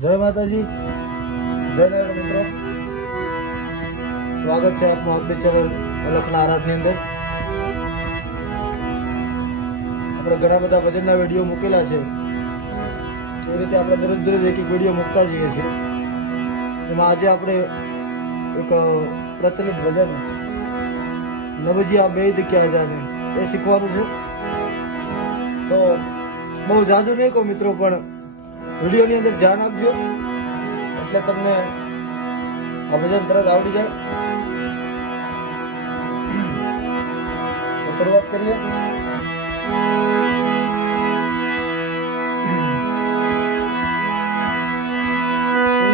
જય માતાજી, જય નારાયણ મિત્રો. સ્વાગત છે આપનું આપણી ચેનલ અલખના આરાધની અંદર. આપણે ઘણા બધા ભજનના વિડીયો મૂકેલા છે. એ રીતે આપણે દરરોજ એક વિડીયો મૂકતા જઈએ છીએ. એમાં આજે આપણે એક પ્રચલિત ભજન નવજીયા બેદ ક્યાં જાને એ શીખવાનું છે. તો બહુ જાજુ નહીં કહું મિત્રો, પણ વિડીયોની અંદર ધ્યાન આપજો એટલે તમને આ ભજન તરત આવડી જાય. તો શરૂઆત કરીએ.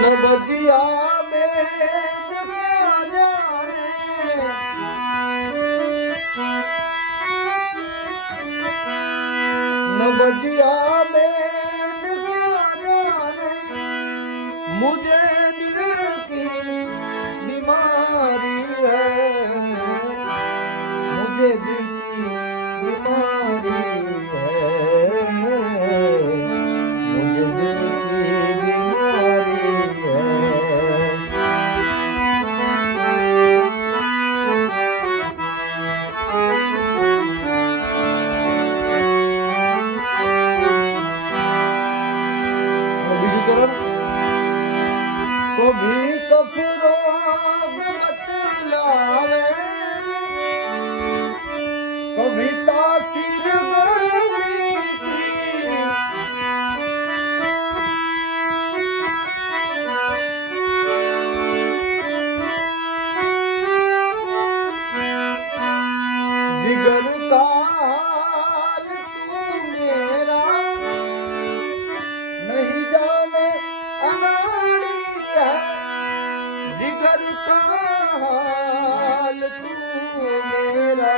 નવજીયા બેદ ક્યાં જાને, नवजिया बेद क्या जाने, मुझे दिल की बीमारी है, मुझे दिल की बीमारी है, मुझे दिल की बीमारी है. कभी कफरो बतलावे, कभी तासीर गर्मी की, जिगर का हाल तू मेरा नहीं जाने अनाड़ी है, जिगर का हाल तू मेरा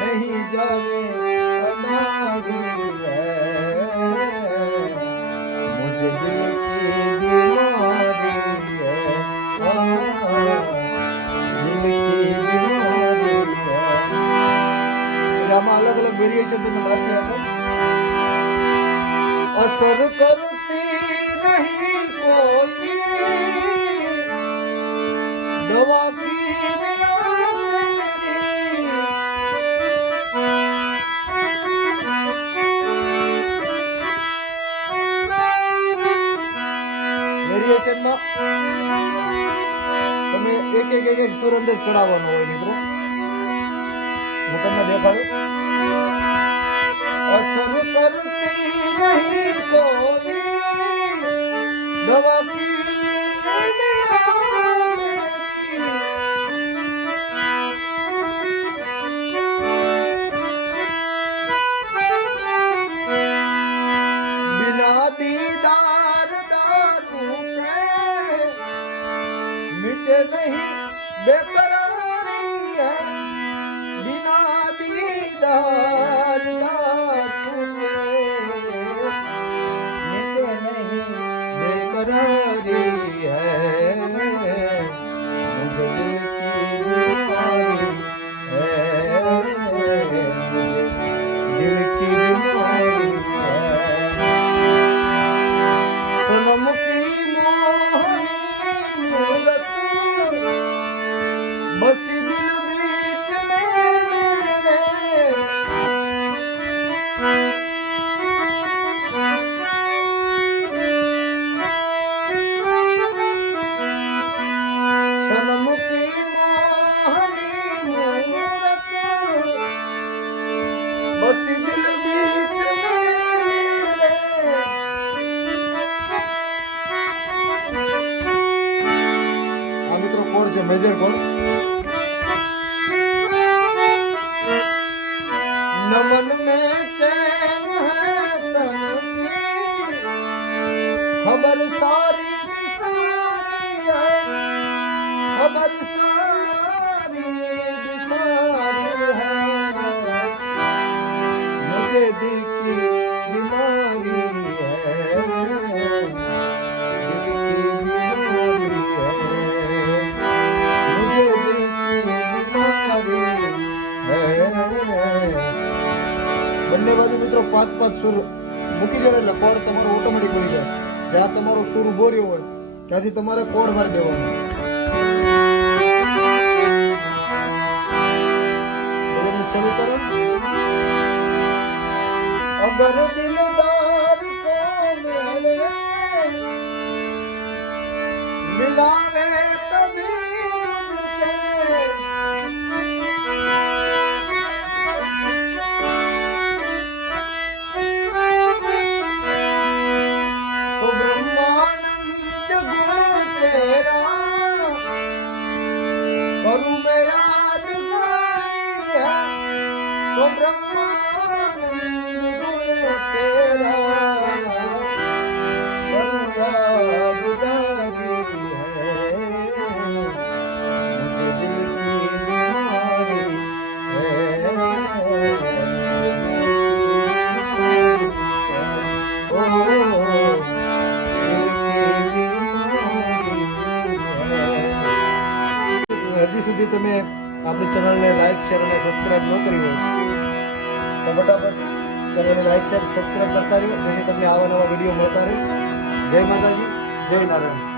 नहीं जाने अनाड़ी है, मुझे दिल की बीमारी है, दिल की बीमारी है. आમાં અલગ અલગ વેરિએશન તમે રાખી આપો. असर करती नहीं कोई दवा की વેરિએશનમાં તમે એક સુર અંદર ચડાવવાનો હોય મિત્રો. હું તમને દેખાડું. असर करती नहीं कोई दवा की बिना दीदार दारू के मिटे नहीं बेकरारी है, बिना दीदार बेकरारी है, मुझे दिल की बीमारी है, दिल की बीमारी है. सनम की मोहनी मूरत बसी दिल बीच में मेरे, बस दिल बीच આ મિત્રો કોડ છે મેજર કોડ. नमन में चैन है तन की, खबर सारी बिसारी है, खबर सारी बिसारी है, मुझे दिल की बीमारी है, दिल की बीमारी है, मुझे दिल की बीमारी है. બંને બાજુ મિત્રો 5-5 સુર મૂકી દે એટલે કોડ તમારો ઓટોમેટિક બની જાય. જ્યાં તમારો સૂર ઉભો રહ્યો હોય ત્યાંથી તમારે કોડ મારી દેવાનો. શરૂ કરો. અગર દિલદાર કો મેરે મિલાવે કભી તો બ્રહ્માનંદ ગુણ તેરા કરું મેં યાદ તો બ્રહ્માનંદ ગુણ તેરા કરું યાદ હજી સુધી તમે આપણી ચેનલને લાઈક શેર અને સબસ્ક્રાઇબ ન કરી હોય તો ફટાફટ ચેનલને લાઈક શેર સબસ્ક્રાઇબ કરતા રહ્યો, જેથી તમને આવા નવા વિડીયો મળતા રહે. જય માતાજી, જય નારાયણ.